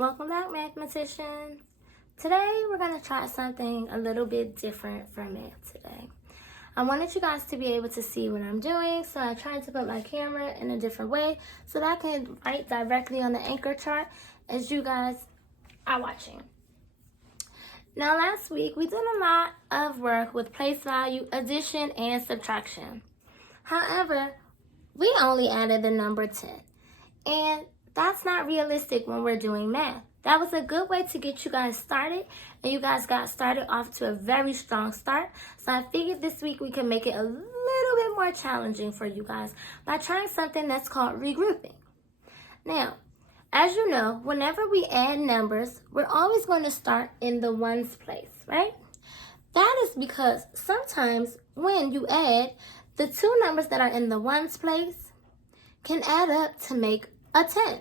Welcome back, mathematicians. Today we're going to try something a little bit different for math today. I wanted you guys to be able to see what I'm doing, so I tried to put my camera in a different way so that I can write directly on the anchor chart as you guys are watching. Now last week we did a lot of work with place value, addition, and subtraction. However, we only added the number 10. And that's not realistic when we're doing math. That was a good way to get you guys started, and you guys got started off to a very strong start. So I figured this week we can make it a little bit more challenging for you guys by trying something that's called regrouping. Now, as you know, whenever we add numbers, we're always going to start in the ones place, right? That is because sometimes when you add, the two numbers that are in the ones place can add up to make a 10.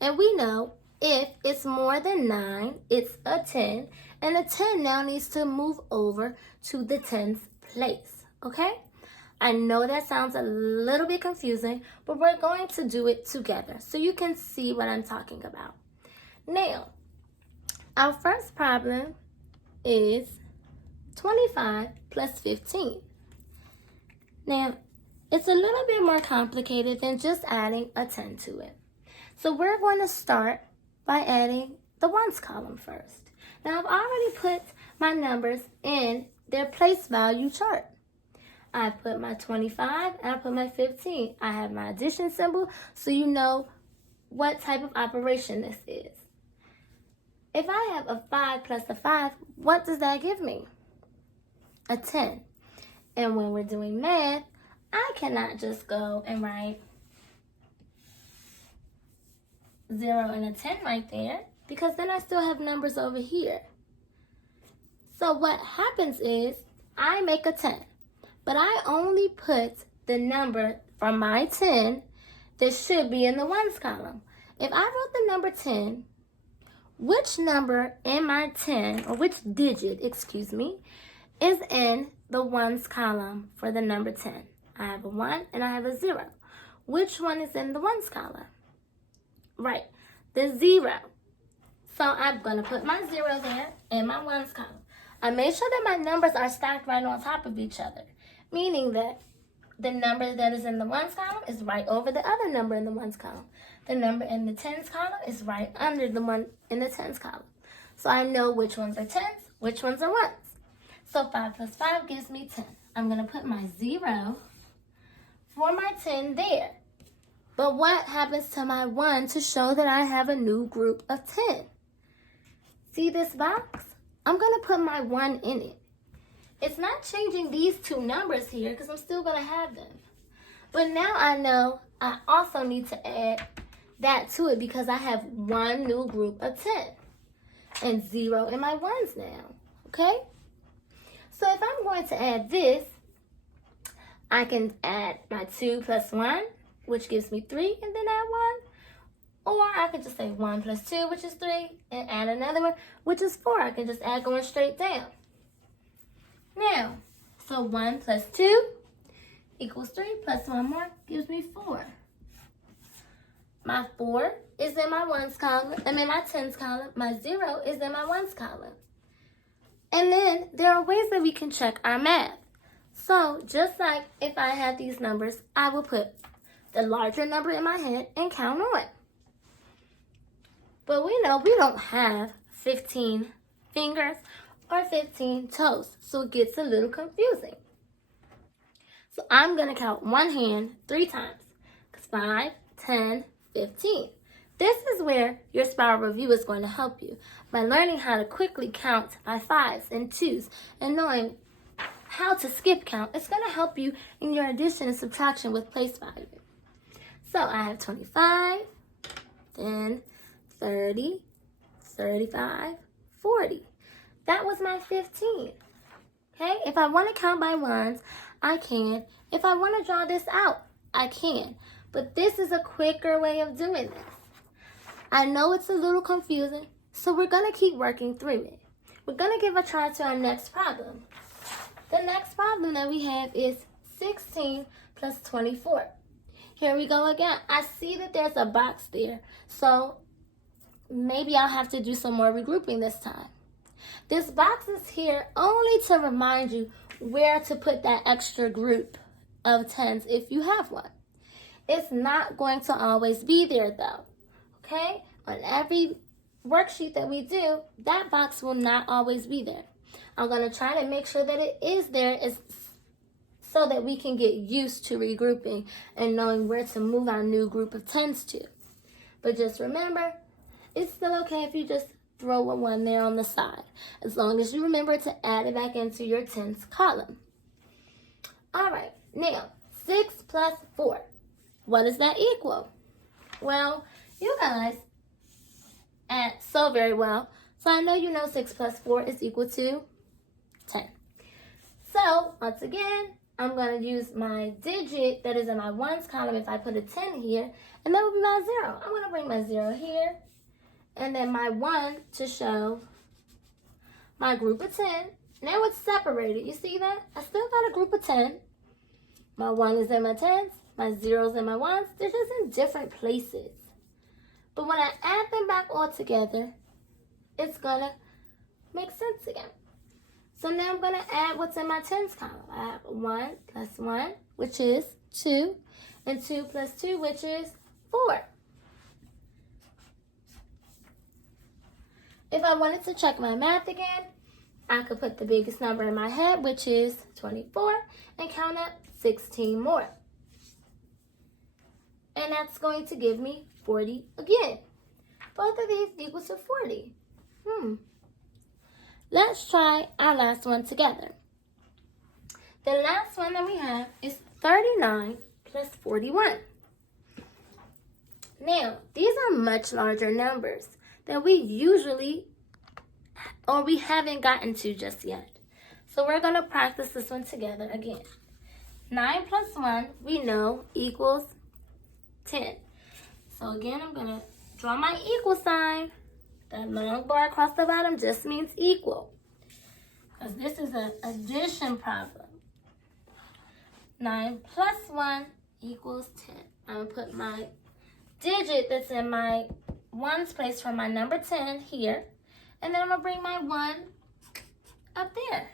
And we know if it's more than 9, it's a 10. And a 10 now needs to move over to the tens place, okay? I know that sounds a little bit confusing, but we're going to do it together so you can see what I'm talking about. Now, our first problem is 25 plus 15. Now, it's a little bit more complicated than just adding a 10 to it. So we're going to start by adding the ones column first. Now I've already put my numbers in their place value chart. I put my 25 and I put my 15. I have my addition symbol so you know what type of operation this is. If I have a 5 plus a 5, what does that give me? A 10. And when we're doing math, I cannot just go and write 0 and a 10 right there because then I still have numbers over here. So what happens is I make a 10, but I only put the number from my 10 that should be in the ones column. If I wrote the number 10, which number in my 10, or which digit, is in the ones column for the number 10? I have a 1 and I have a 0. Which one is in the ones column? Right, the 0. So I'm going to put my 0 there in my ones column. I made sure that my numbers are stacked right on top of each other, meaning that the number that is in the ones column is right over the other number in the ones column. The number in the tens column is right under the one in the tens column. So I know which ones are tens, which ones are ones. So 5 plus 5 gives me 10. I'm going to put my 0 for my 10 there. But what happens to my 1 to show that I have a new group of 10? See this box? I'm going to put my 1 in it. It's not changing these two numbers here because I'm still going to have them. But now I know I also need to add that to it because I have one new group of 10 and 0 in my ones now, okay? So if I'm going to add this, I can add my 2 plus 1, which gives me 3, and then add 1. Or I can just say 1 plus 2, which is 3, and add another one, which is 4. I can just add going straight down. Now, so 1 plus 2 equals 3, plus 1 more gives me 4. My 4 is in my ones column, I'm in my tens column. My 0 is in my ones column. And then there are ways that we can check our math. So just like if I had these numbers, I will put the larger number in my head and count on. But we know we don't have 15 fingers or 15 toes, so it gets a little confusing. So I'm going to count one hand 3 times. 5, 10, 15. This is where your spiral review is going to help you by learning how to quickly count by 5s and 2s and knowing how to skip count. It's going to help you in your addition and subtraction with place value. So I have 25, then 30, 35, 40. That was my 15. Okay, if I want to count by ones, I can. If I want to draw this out, I can. But this is a quicker way of doing this. I know it's a little confusing, so we're going to keep working through it. We're going to give a try to our next problem. The next problem that we have is 16 plus 24. Here we go again. I see that there's a box there. So maybe I'll have to do some more regrouping this time. This box is here only to remind you where to put that extra group of 10s if you have one. It's not going to always be there though, okay? On every worksheet that we do, that box will not always be there. I'm going to try to make sure that it is there so that we can get used to regrouping and knowing where to move our new group of 10s to. But just remember, it's still okay if you just throw a 1 there on the side, as long as you remember to add it back into your 10s column. All right, now 6 plus 4. What does that equal? Well, you guys add so very well, so I know you know 6 plus 4 is equal to 10. So, once again, I'm going to use my digit that is in my 1s column if I put a 10 here, and that will be my 0. I'm going to bring my 0 here, and then my 1 to show my group of 10. Now it's separated. You see that? I still got a group of 10. My 1 is in my 10s, my 0's in my 1s. They're just in different places. But when I add them back all together, it's going to make sense again. So now I'm going to add what's in my 10s column. I have 1 plus 1, which is 2, and 2 plus 2, which is 4. If I wanted to check my math again, I could put the biggest number in my head, which is 24, and count up 16 more. And that's going to give me 40 again. Both of these equal to 40. Let's try our last one together. The last one that we have is 39 plus 41. Now, these are much larger numbers that we usually, or we haven't gotten to just yet. So we're going to practice this one together again. 9 plus 1, we know, equals 10. So again, I'm going to draw my equal sign. That long bar across the bottom just means equal, because this is an addition problem. 9 plus 1 equals 10. I'm going to put my digit that's in my 1's place for my number 10 here. And then I'm going to bring my 1 up there,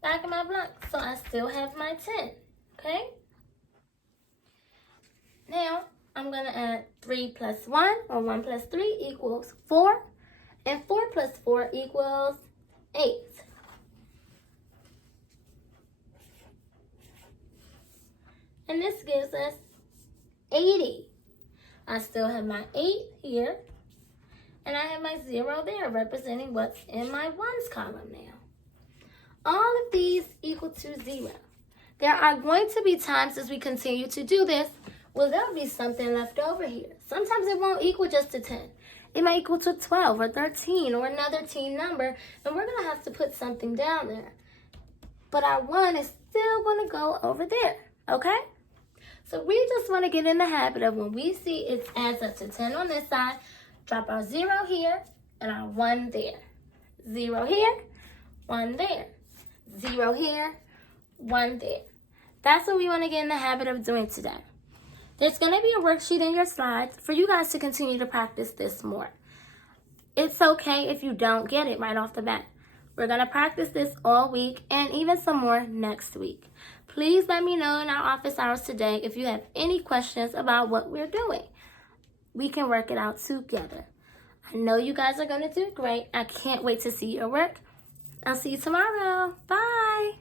back in my block. So I still have my 10, okay? Now, I'm going to add 3 plus 1, or 1 plus 3 equals 4. And 4 plus 4 equals 8. And this gives us 80. I still have my 8 here. And I have my 0 there, representing what's in my 1's column now. All of these equal to 0. There are going to be times as we continue to do this, well, there'll be something left over here. Sometimes it won't equal just to 10. It might equal to 12 or 13 or another teen number, and we're going to have to put something down there. But our 1 is still going to go over there, okay? So we just want to get in the habit of when we see it adds up to 10 on this side, drop our 0 here and our 1 there. 0 here, 1 there. 0 here, 1 there. That's what we want to get in the habit of doing today. There's going to be a worksheet in your slides for you guys to continue to practice this more. It's okay if you don't get it right off the bat. We're going to practice this all week and even some more next week. Please let me know in our office hours today if you have any questions about what we're doing. We can work it out together. I know you guys are going to do great. I can't wait to see your work. I'll see you tomorrow. Bye.